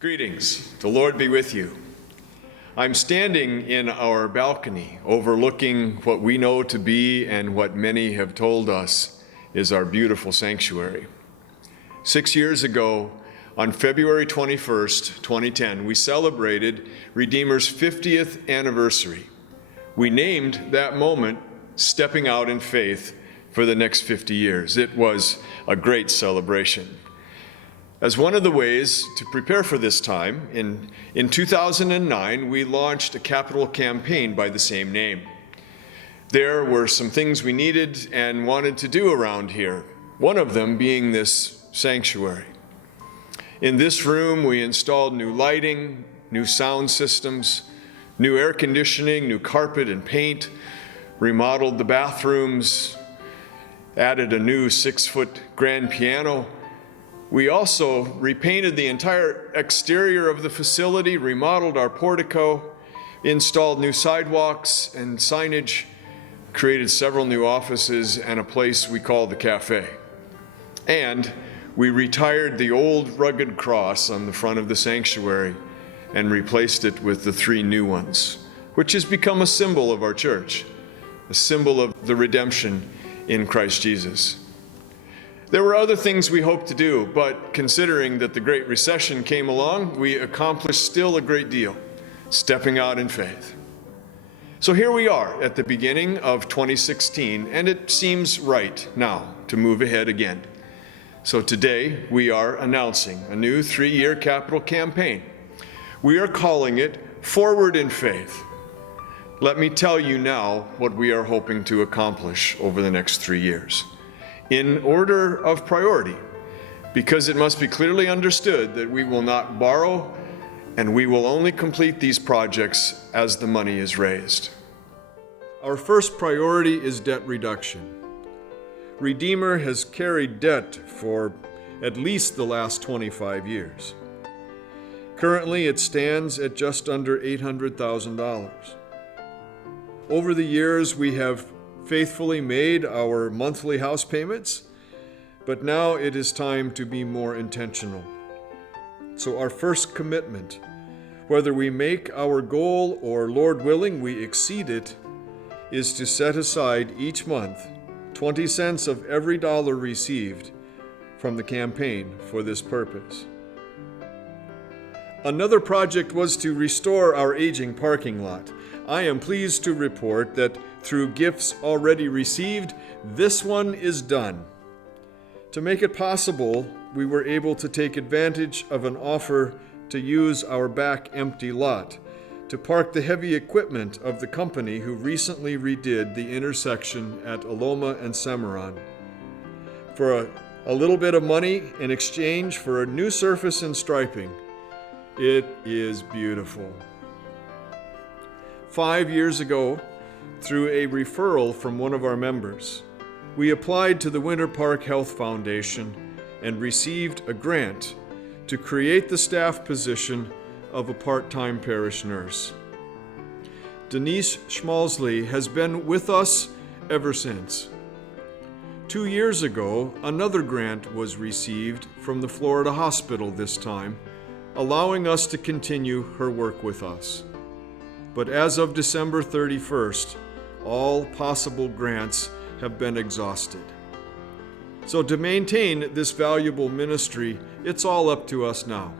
Greetings. The Lord be with you. I'm standing in our balcony overlooking what we know to be and what many have told us is our beautiful sanctuary. 6 years ago, on February 21st, 2010, we celebrated Redeemer's 50th anniversary. We named that moment Stepping Out in Faith for the next 50 years. It was a great celebration. As one of the ways to prepare for this time, in 2009, we launched a capital campaign by the same name. There were some things we needed and wanted to do around here, one of them being this sanctuary. In this room, we installed new lighting, new sound systems, new air conditioning, new carpet and paint, remodeled the bathrooms, added a new 6-foot grand piano. We also repainted the entire exterior of the facility, remodeled our portico, installed new sidewalks and signage, created several new offices and a place we call the cafe. And we retired the old rugged cross on the front of the sanctuary and replaced it with the 3 new ones, which has become a symbol of our church, a symbol of the redemption in Christ Jesus. There were other things we hoped to do, but considering that the Great Recession came along, we accomplished still a great deal, stepping out in faith. So here we are at the beginning of 2016, and it seems right now to move ahead again. So today we are announcing a new 3-year capital campaign. We are calling it Forward in Faith. Let me tell you now what we are hoping to accomplish over the next 3 years. In order of priority, because it must be clearly understood that we will not borrow and we will only complete these projects as the money is raised. Our first priority is debt reduction. Redeemer has carried debt for at least the last 25 years. Currently, it stands at just under $800,000. Over the years, we have faithfully made our monthly house payments, but now it is time to be more intentional. So our first commitment, whether we make our goal or, Lord willing, we exceed it, is to set aside each month 20 cents of every dollar received from the campaign for this purpose. Another project was to restore our aging parking lot. I am pleased to report that through gifts already received, this one is done. To make it possible, we were able to take advantage of an offer to use our back empty lot to park the heavy equipment of the company who recently redid the intersection at Aloma and Cimarron. For a little bit of money in exchange for a new surface and striping, it is beautiful. 5 years ago, through a referral from one of our members, we applied to the Winter Park Health Foundation and received a grant to create the staff position of a part-time parish nurse. Denise Schmalzley has been with us ever since. 2 years ago, another grant was received from the Florida Hospital this time, allowing us to continue her work with us. But as of December 31st, all possible grants have been exhausted. So to maintain this valuable ministry, it's all up to us now.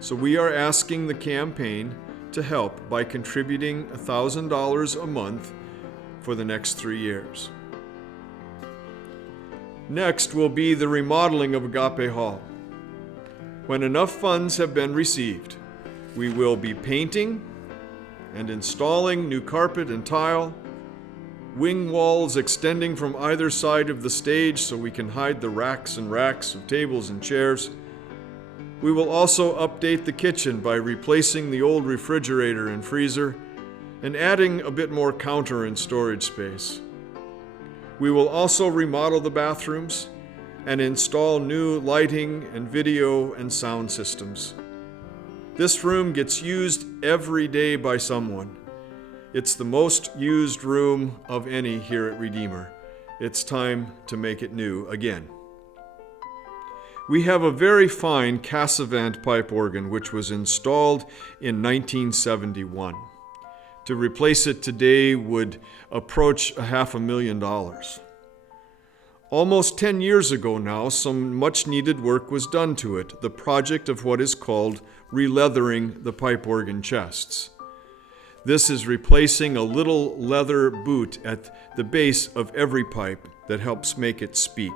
So we are asking the campaign to help by contributing $1,000 a month for the next 3 years. Next will be the remodeling of Agape Hall. When enough funds have been received, we will be painting and installing new carpet and tile, wing walls extending from either side of the stage so we can hide the racks and racks of tables and chairs. We will also update the kitchen by replacing the old refrigerator and freezer and adding a bit more counter and storage space. We will also remodel the bathrooms and install new lighting and video and sound systems. This room gets used every day by someone. It's the most used room of any here at Redeemer. It's time to make it new again. We have a very fine Cassavant pipe organ which was installed in 1971. To replace it today would approach $500,000. Almost 10 years ago now, some much-needed work was done to it, the project of what is called releathering the pipe organ chests. This is replacing a little leather boot at the base of every pipe that helps make it speak.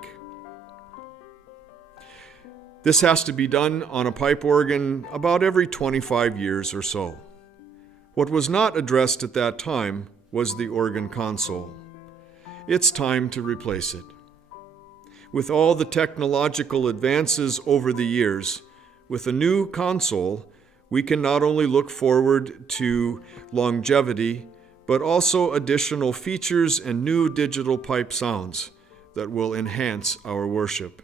This has to be done on a pipe organ about every 25 years or so. What was not addressed at that time was the organ console. It's time to replace it. With all the technological advances over the years, with a new console, we can not only look forward to longevity, but also additional features and new digital pipe sounds that will enhance our worship.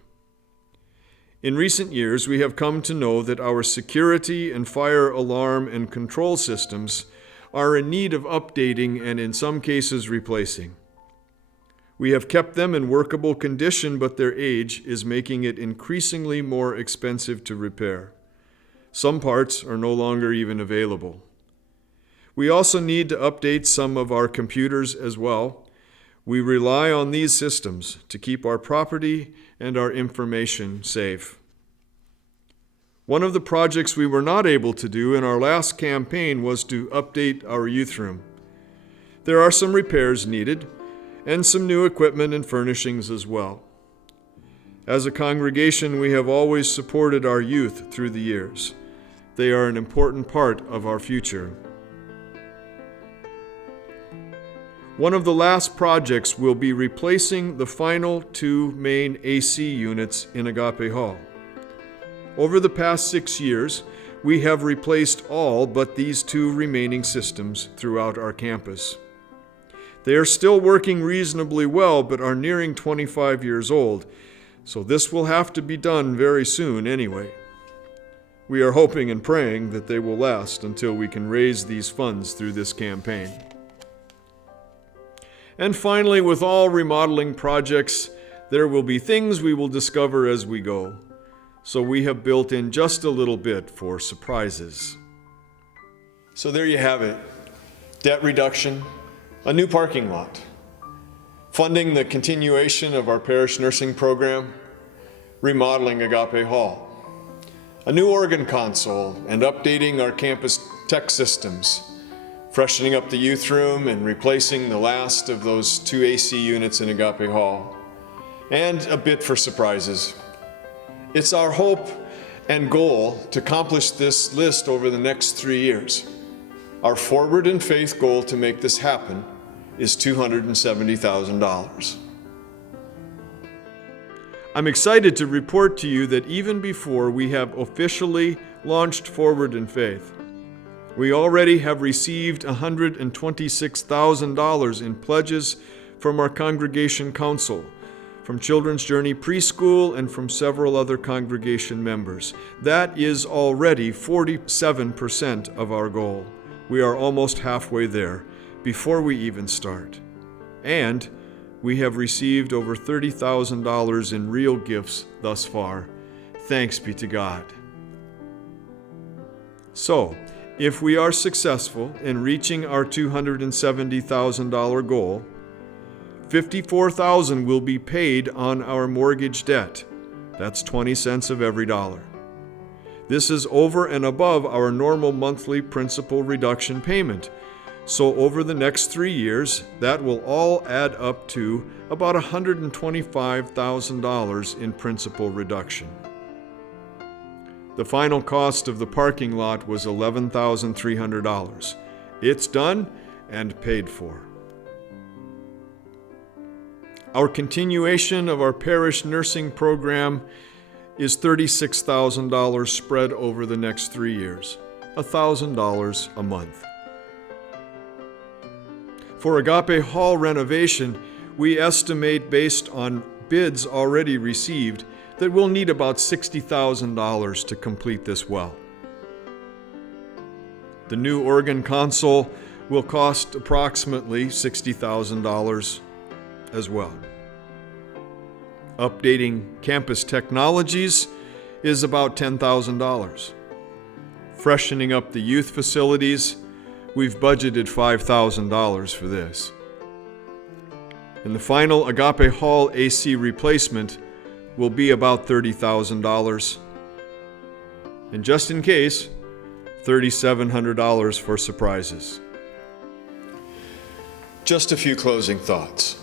In recent years, we have come to know that our security and fire alarm and control systems are in need of updating and in some cases replacing. We have kept them in workable condition, but their age is making it increasingly more expensive to repair. Some parts are no longer even available. We also need to update some of our computers as well. We rely on these systems to keep our property and our information safe. One of the projects we were not able to do in our last campaign was to update our youth room. There are some repairs needed and some new equipment and furnishings as well. As a congregation, we have always supported our youth through the years. They are an important part of our future. One of the last projects will be replacing the final 2 main AC units in Agape Hall. Over the past 6 years, we have replaced all but these 2 remaining systems throughout our campus. They are still working reasonably well, but are nearing 25 years old, so this will have to be done very soon anyway. We are hoping and praying that they will last until we can raise these funds through this campaign. And finally, with all remodeling projects, there will be things we will discover as we go. So we have built in just a little bit for surprises. So there you have it. Debt reduction, a new parking lot, funding the continuation of our parish nursing program, remodeling Agape Hall, a new organ console, and updating our campus tech systems, freshening up the youth room and replacing the last of those 2 AC units in Agape Hall, and a bit for surprises. It's our hope and goal to accomplish this list over the next 3 years. Our forward in faith goal to make this happen is $270,000. I'm excited to report to you that even before we have officially launched Forward in Faith, we already have received $126,000 in pledges from our congregation council, from Children's Journey Preschool, and from several other congregation members. That is already 47% of our goal. We are almost halfway there before we even start. And we have received over $30,000 in real gifts thus far. Thanks be to God. So, if we are successful in reaching our $270,000 goal, $54,000 will be paid on our mortgage debt. That's 20 cents of every dollar. This is over and above our normal monthly principal reduction payment. So over the next 3 years, that will all add up to about $125,000 in principal reduction. The final cost of the parking lot was $11,300. It's done and paid for. Our continuation of our parish nursing program is $36,000 spread over the next 3 years, $1,000 a month. For Agape Hall renovation, we estimate, based on bids already received, that we'll need about $60,000 to complete this well. The new organ console will cost approximately $60,000 as well. Updating campus technologies is about $10,000. Freshening up the youth facilities, we've budgeted $5,000 for this. And the final Agape Hall AC replacement will be about $30,000. And just in case, $3,700 for surprises. Just a few closing thoughts.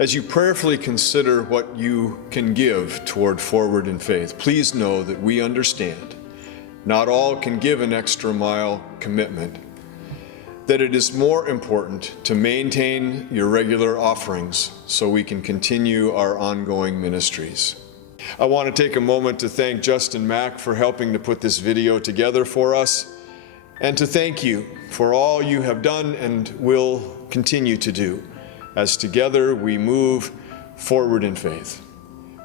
As you prayerfully consider what you can give toward Forward in Faith, please know that we understand not all can give an extra mile commitment, that it is more important to maintain your regular offerings so we can continue our ongoing ministries. I want to take a moment to thank Justin Mack for helping to put this video together for us, and to thank you for all you have done and will continue to do as together we move forward in faith.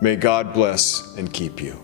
May God bless and keep you.